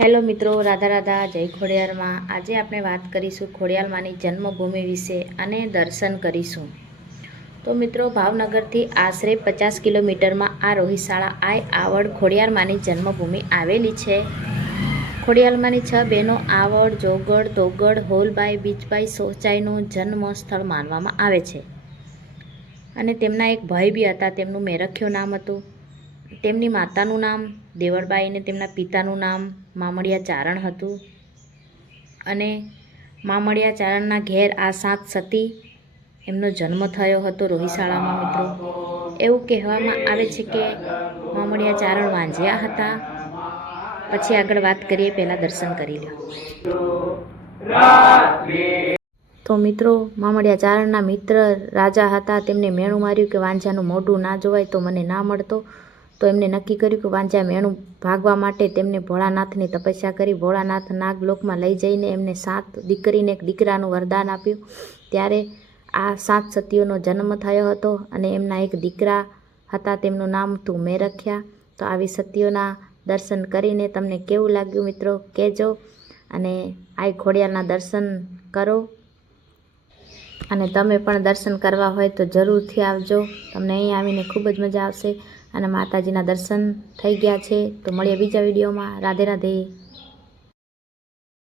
Hello મિત્રો, રાધા રાધા, જય ખોડિયારમાં। આજે આપણે વાત કરીશું ખોડિયારમાંની જન્મભૂમિ વિશે અને દર્શન કરીશું। તો મિત્રો, ભાવનગરથી આશરે 50 કિલોમીટરમાં આ રોહિશાળા આઈ આવડ ખોડિયારમાંની જન્મભૂમિ આવેલી છે। ખોડિયારમાંની 6 બહેનો આવડ, જોગડ, તોગડ, હોલબાઈ, બીજબાઈ, સોચાઈનું જન્મ સ્થળ માનવામાં આવે છે અને તેમના એક ભાઈ બી હતા, તેમનું મેરખ્યો નામ હતું। તેમની માતાનું નામ દેવળબાઈ અને તેમના પિતાનું નામ મામડિયા ચારણ હતું અને મામડિયા ચારણના ઘેર આ 7 સતી એમનો જન્મ થયો હતો રોહિશાળામાં। મિત્રો, એવું કહેવામાં આવે છે કે મામડિયા ચારણ વાંજ્યા હતા। પછી આગળ વાત કરીએ, પહેલાં દર્શન કરી લો। તો મિત્રો, મામડિયા ચારણના મિત્ર રાજા હતા। તેમને મેણું માર્યું કે વાંઝાનું મોઢું ના જોવાય તો મને ના મળતો। તો એમને નક્કી કર્યું કે વાંઝા મેણું ભાગવા માટે તેમને ભોળાનાથની તપસ્યા કરી। ભોળાનાથ નાગલોકમાં લઈ જઈને એમને 7 દીકરીને 1 દીકરાનું વરદાન આપ્યું। ત્યારે આ 7 સતીઓનો જન્મ થયો હતો અને એમના 1 દીકરા હતા, તેમનું નામ હતું મેરખ્યા। તો આવી સતીઓના દર્શન કરીને તમને કેવું લાગ્યું મિત્રો કહેજો, અને આ ખોડિયારના દર્શન કરો। અને તમે પણ દર્શન કરવા હોય તો જરૂરથી આવજો, તમને અહીં આવીને ખૂબ જ મજા આવશે। અને માતાજીના દર્શન થઈ ગયા છે। તો મળીએ બીજા વિડીયોમાં। રાધે રાધે।